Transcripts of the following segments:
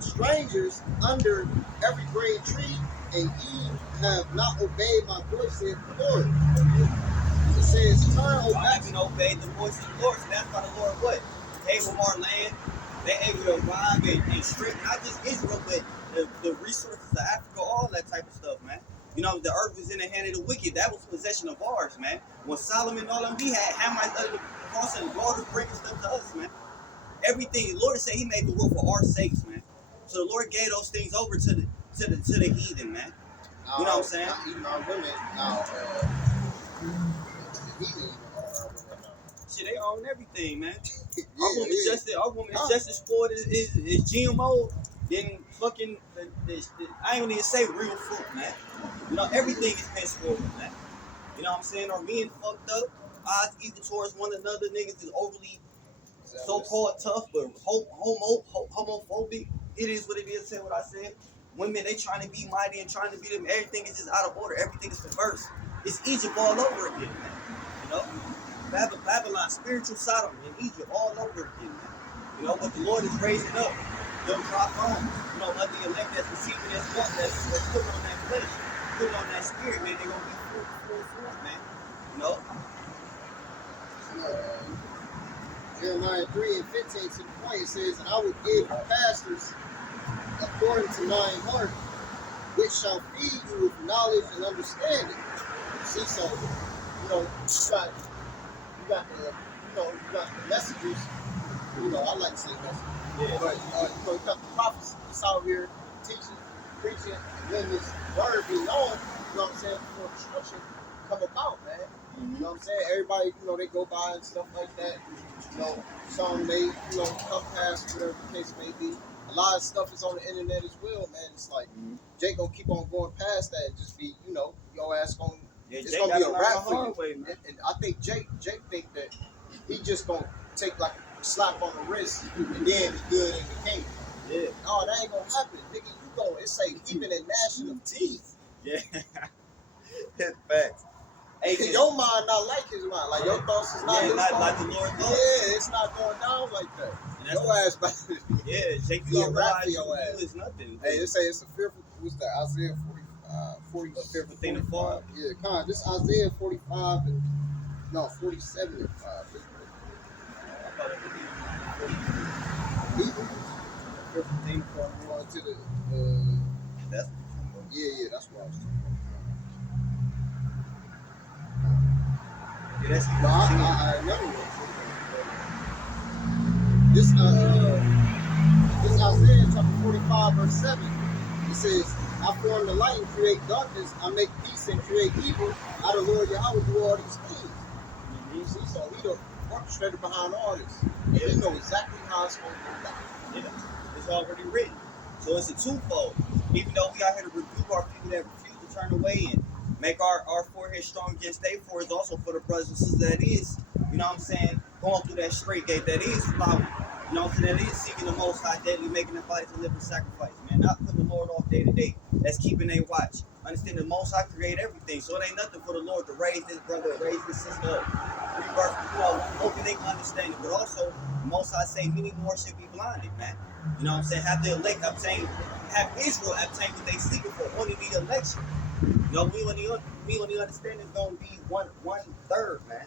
strangers under every green tree, and ye have not obeyed my voice, saith the Lord. It says, turn, O back. Haven't obeyed the voice of the Lord, so that's why the Lord what? Gave them our land. They able to rob and strip not just Israel, but the resources of Africa, all that type of stuff, man. You know, the earth was in the hand of the wicked. That was possession of ours, man. When Solomon and all them, he had Hamites under the cross and waters bringing stuff to us, man. Everything, the Lord said he made the world for our sakes, man. So the Lord gave those things over to the heathen, man. You know what I'm saying? Not even our women. Now, the heathen Shit, they own everything, man. yeah, Our woman is just as spoiled as GMO. Then fucking, I ain't gonna even say real fruit, man. You know, everything is been spoiled, man. You know what I'm saying? Or being fucked up, odds equal towards one another. Niggas is overly so-called tough, but homophobic. It is what it is. Say what I said. Women, they trying to be mighty and trying to be them. Everything is just out of order. Everything is perverse. It's Egypt all over again, man. You know? Babylon, spiritual Sodom and Egypt all over again, man. You know, but the Lord is raising up them dry bones. You know, let the elect that's receiving this wealth that's putting on that flesh, putting on that spirit, man, they're gonna be full, man. You know? Jeremiah 3 and 15 to the point, it says, and I will give you pastors according to mine heart, which shall feed you with knowledge and understanding. See, so you know, you got the messengers. You know, I like to say messengers. Yeah. But you got the prophets that's out here teaching, preaching, and then this word be known. You know what I'm saying? Before destruction come about, man. You know what I'm saying? Everybody, you know, they go by and stuff like that. You know, some may, you know, come past, whatever the case may be. A lot of stuff is on the internet as well, man. It's like Jake gonna keep on going past that and just be, you know, your ass gonna. Yeah, it's Jake gonna be a gotta rap learn the for hard you. way, man. And I think Jake think that he just gonna take like a slap on the wrist and then be good in the kingdom. Yeah. No, that ain't gonna happen, nigga. You gonna, it say even in gnashing of teeth. Yeah. Facts. Hey, your mind not like his mind. Like your thoughts is not his not thoughts. like the Lord thoughts. Yeah, it's not going down like that. And that's Your ass back. Yeah, Jake, you Be a don't rap realize for your ass. you is nothing. Hey, it say it's a fearful. What's that? Isaiah 40, A fearful thing to fall. Yeah, come on. This Isaiah 45 and no 47 and 5. Fearful thing to fall. Going to the That's yeah, that's what I was talking yeah, that's about. I know this Isaiah chapter 45 verse 7. It says, I form the light and create darkness. I make peace and create evil. I, the Lord Yahweh, do all these things. You see, so he the orchestrator behind all this. And he know exactly how it's going to go down. Yeah, it's already written. So it's a twofold. Even though we out here to rebuke our people that refuse to turn away and make our forehead strong against they for is also for the brothers and sisters that is, you know what I'm saying, going through that straight gate that is following. You know what I'm saying? That is seeking the Most High daily, making the body to live in sacrifice, man. Not putting the Lord off day to day. That's keeping a watch. Understand the Most High create everything, so it ain't nothing for the Lord to raise this brother, raise this sister up. Rebirth, you know, hoping they can understand it. But also, the Most High say many more should be blinded, man. You know what I'm saying? Have the elect obtain, have Israel obtain what they seeking for, only the election. You know, we only understand it's gonna be one third, man.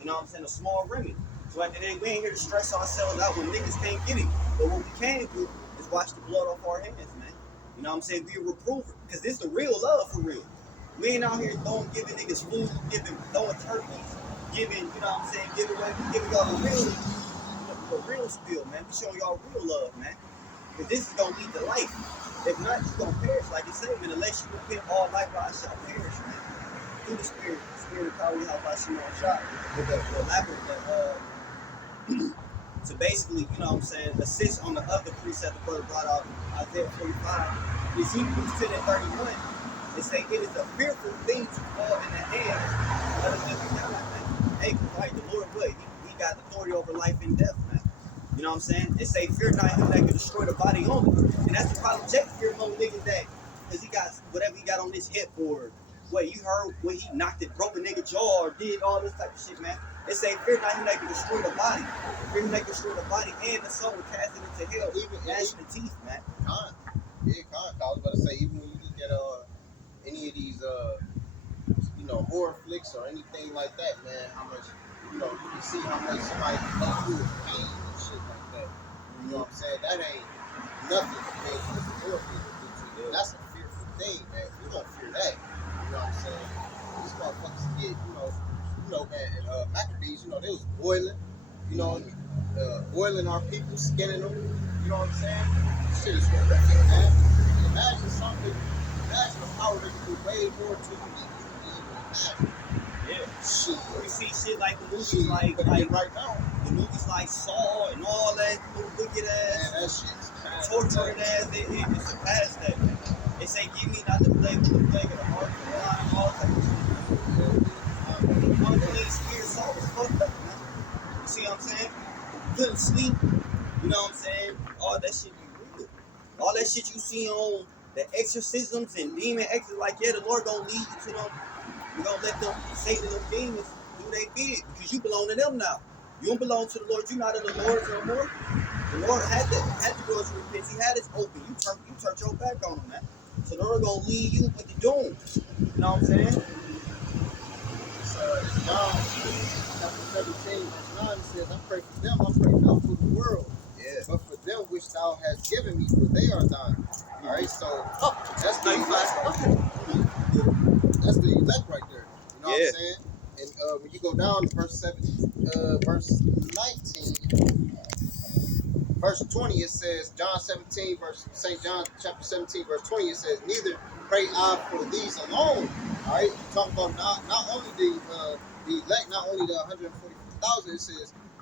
You know what I'm saying? A small remnant. So at the end, we ain't here to stress ourselves out when niggas can't get it. But what we can do is wash the blood off our hands, man. You know what I'm saying? Be a reprover. Because this the real love for real. We ain't out here giving niggas food, throwing turkeys, giving, you know what I'm saying, giving y'all the real spill, man. We showing y'all real love, man. Because this is gonna lead to life. If not, you're gonna perish, like it said, man. Unless you repent, all likewise shall perish, man. Through the spirit of power, we have by Shimon shot with the elaborate to basically, you know what I'm saying, assist on the other precept the brother brought out, Isaiah 45, Ezekiel 10 and 31, it say it is a fearful thing to fall in the hands of the living God, man. Hey, like the Lord would, he got authority over life and death, man. You know what I'm saying? It say, fear not him that can destroy the body only. And that's the problem. Jake fear more niggas that, because he got whatever he got on his hip or what you heard when he knocked it, broke a nigga jaw or did all this type of shit, man. It say fear not him that can destroy the body. Fear him that can destroy the body and the soul and cast it into hell. Even gnashing the teeth, man. Yeah, I was about to say, even when you look at any of these horror flicks or anything like that, man, how much you can see how much somebody can go through with pain and shit like that. You know what I'm saying? That ain't nothing compared to what the real people do to you. That's a fearful thing, man. We don't fear that. You know what I'm saying? These motherfuckers get, man, and Maccabees, they was boiling, boiling our people, skinning them. You know what I'm saying? This shit is horrific, man. Imagine the power that can do way more to you than you can even imagine. Yeah. Shit. We see shit like the movies like right now. The movies like Saw and all that wicked ass, man, that shit's torturing ass. It surpassed that. They say, give me not the plague, but the plague of the heart, the mind, all type of shit. Unclean spirit, soul was fucked up, man. You see what I'm saying? Couldn't sleep. You know what I'm saying? All that shit be real. All that shit you see on the exorcisms and demon exorcisms, like, yeah, the Lord gonna lead you to them. You're gonna let them, Satan and them demons do they bid because you belong to them now. You don't belong to the Lord. You're not in the Lord no more. The Lord had the doors to repent. He had it open. You turned your back on him, man. So the Lord gonna lead you with the doom. You know what I'm saying? It's John chapter 17, verse 9 says, I pray for them, I pray not for the world. Yeah. But for them which thou hast given me, for they are thine. Alright, so that's the elect right there. That's the elect right there. You know what I'm saying? And when you go down to verse 19, verse 20, it says, St. John chapter 17, verse 20, it says, neither pray I for these alone. All right, talk about not only the elect, not only the 144,000.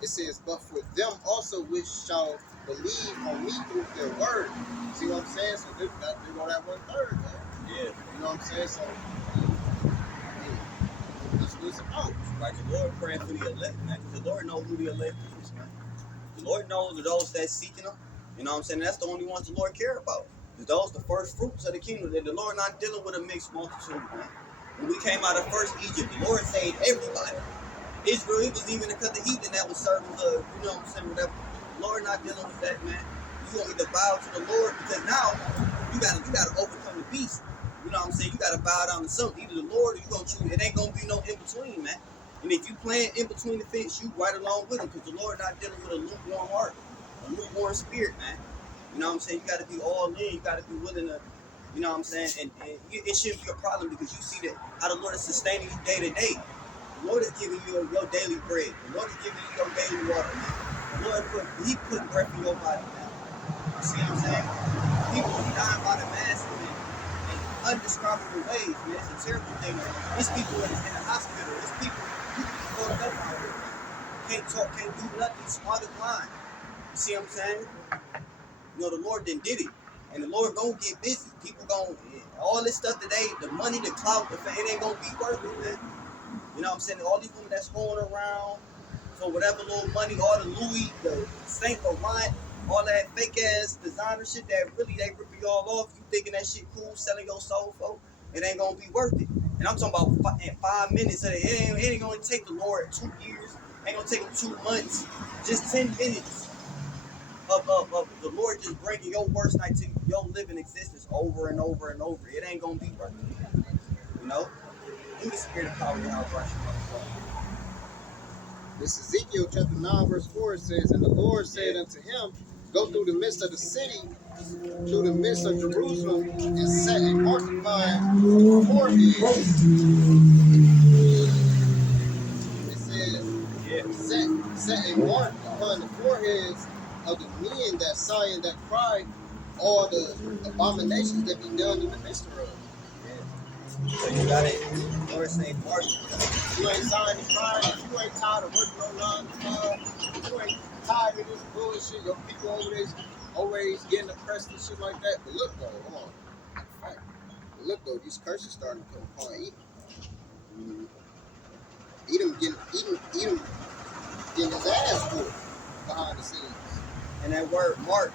It says, but for them also which shall believe on me through their word. See what I'm saying? So they go that 1/3, man. Yeah. You know what I'm saying? So that's what it's about. Like the Lord praying for the elect, man. Because the Lord knows who the elect is, man. The Lord knows those that seeking him. You know what I'm saying? That's the only ones the Lord care about. Those the first fruits of the kingdom. That the Lord not dealing with a mixed multitude, man. When we came out of first Egypt, the Lord saved everybody. Israel, it was even because the heathen that was serving the, you know what I'm saying, whatever. The Lord not dealing with that, man. You gonna either bow to the Lord, because now you gotta overcome the beast. You know what I'm saying? You gotta bow down to something. Either the Lord or you gonna choose. It ain't gonna be no in between, man. And if you playing in between the fence, you right along with him, because the Lord not dealing with a lukewarm heart, a lukewarm spirit, man. You know what I'm saying? You gotta be all in. You gotta be willing to, you know what I'm saying? And it shouldn't be a problem, because you see that how the Lord is sustaining you day to day. The Lord is giving you your daily bread. The Lord is giving you your daily water, man. The Lord put breath in your body, man. You see what I'm saying? People are dying by the masses in undescribable ways, man. It's a terrible thing. It's people in the hospital. It's people fucked up out here, man. Can't talk, can't do nothing. Smart as blind. You see what I'm saying? You know, the Lord done did it. And the Lord gonna get busy. People gonna, all this stuff today, the money, the clout, the fame, it ain't gonna be worth it, man. You know what I'm saying? All these women that's going around for whatever little money, all the Louis, the Saint Laurent, all that fake ass designer shit that really they ripping you all off. You thinking that shit cool, selling your soul, folk? It ain't gonna be worth it. And I'm talking about in 5 minutes. It ain't gonna take the Lord 2 years. Ain't gonna take him 2 months. Just 10 minutes of the Lord just breaking your worst night to your living existence over and over and over. It ain't gonna be worth it. You know? Do the spirit of power in our brush. This Ezekiel chapter 9, verse 4, it says, and the Lord said unto him, go through the midst of the city, through the midst of Jerusalem, and set a mark upon the forehead. It says, set a mark upon the foreheads of the men that sigh and that cry, all the abominations that be done in the midst of. So you got it. Lord saying, Mark, you ain't sighing and crying, if you ain't tired of working on 9 to 5, if you ain't tired of this bullshit, your people always getting oppressed and shit like that. But look though, hold on. But look though, these curses starting to come upon Edom. Edom getting his ass whooped behind the scenes. And that word Mark,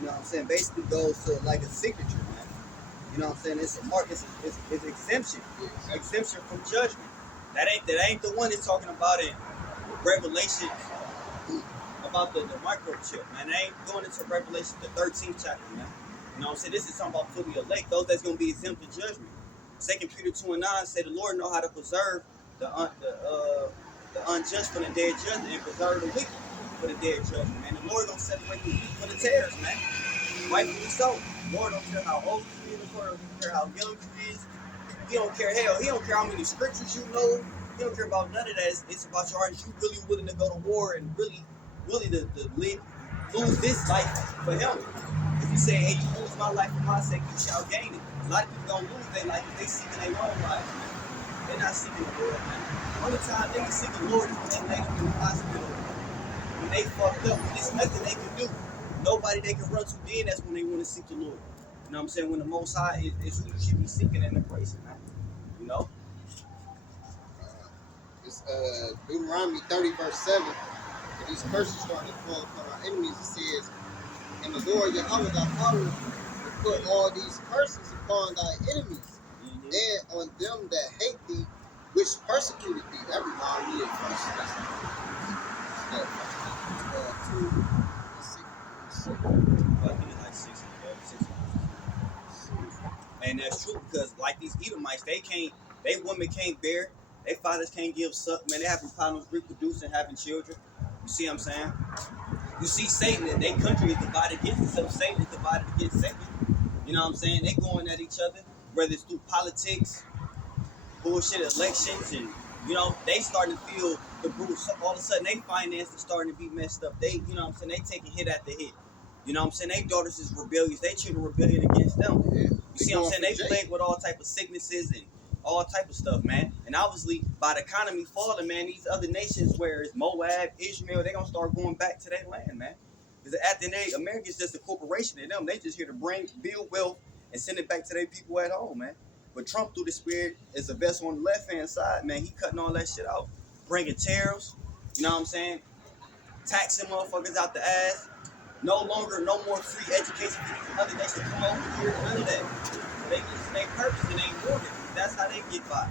you know what I'm saying, basically goes to like a signature, man. You know what I'm saying? It's a mark. It's exemption. Exemption from judgment. That ain't the one that's talking about in Revelation about the microchip, man. They ain't going into Revelation the 13th chapter, man. You know what I'm saying? This is talking about for the elect, those that's gonna be exempt of judgment. 2 Peter 2:9 say the Lord know how to preserve the unjust from the day of judgment and preserve the wicked for the day of judgment, man. The Lord gonna separate the wheat from the tares, man. Rightfully so. The Lord don't care how old you is, the Lord don't care how young you is. He don't care, hell, he don't care how many scriptures you know. He don't care about none of that. It's about your heart. You really willing to go to war and really to lose this life for him. If you say, hey, you lose my life for my sake, you shall gain it. A lot of people don't lose their life if they seeking their own life, man. They're not seeking the Lord, man. The only time they can seek the Lord is when they lay them in the hospital. When they fucked up, when there's nothing they can do. Nobody they can run to then, that's when they want to seek the Lord. You know what I'm saying? When the Most High is who you should be seeking and embracing, man. You know? It's Deuteronomy 30 verse 7. And these curses starting to fall upon our enemies. It says, and the Lord Yahweh thy power will put all these curses upon thy enemies and on them that hate thee, which persecuted thee. That reminds me of And that's true because like these Edomites, they women can't bear, they fathers can't give suck, man. They having problems reproducing, having children. You see what I'm saying? You see Satan, and their country is divided against itself. Satan is divided against Satan. You know what I'm saying? They going at each other, whether it's through politics, bullshit elections, and you know, they starting to feel the bruise. So all of a sudden, they finances starting to be messed up. They, you know what I'm saying, they taking hit after hit. You know what I'm saying? They daughters is rebellious. They children rebellion against them. Yeah. You see what I'm saying? They plagued with all type of sicknesses and all type of stuff, man. And obviously, by the economy falling, man, these other nations, where it's Moab, Ishmael, they gonna start going back to their land, man. Because at the end of the day, America's just a corporation to them. They just here to build wealth and send it back to their people at home, man. But Trump, through the spirit, is a vessel on the left-hand side, man. He cutting all that shit out. Bringing tariffs, you know what I'm saying? Taxing motherfuckers out the ass. No more free education for these other nations to come over here. None of that. So they losing their purpose and they doing it. That's how they get by.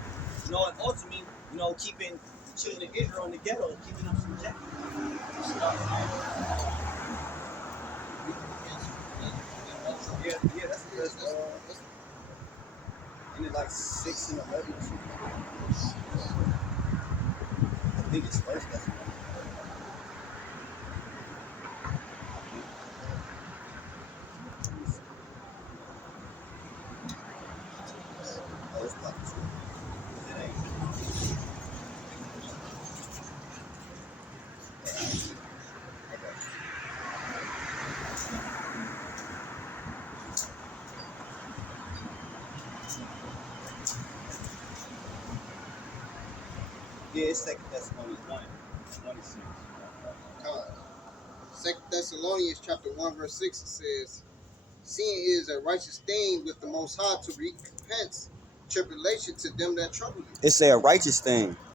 You know, and ultimately, you know, keeping the children of Israel in the ghetto, keeping them subjected. Yeah, that's and it's like 6 and 11. I think it's first. That's yeah, it's 2 Thessalonians 1:26. 2 Thessalonians chapter 1 verse 6, it says, seeing it is a righteous thing with the Most High to recompense tribulation to them that trouble you. It's a righteous thing.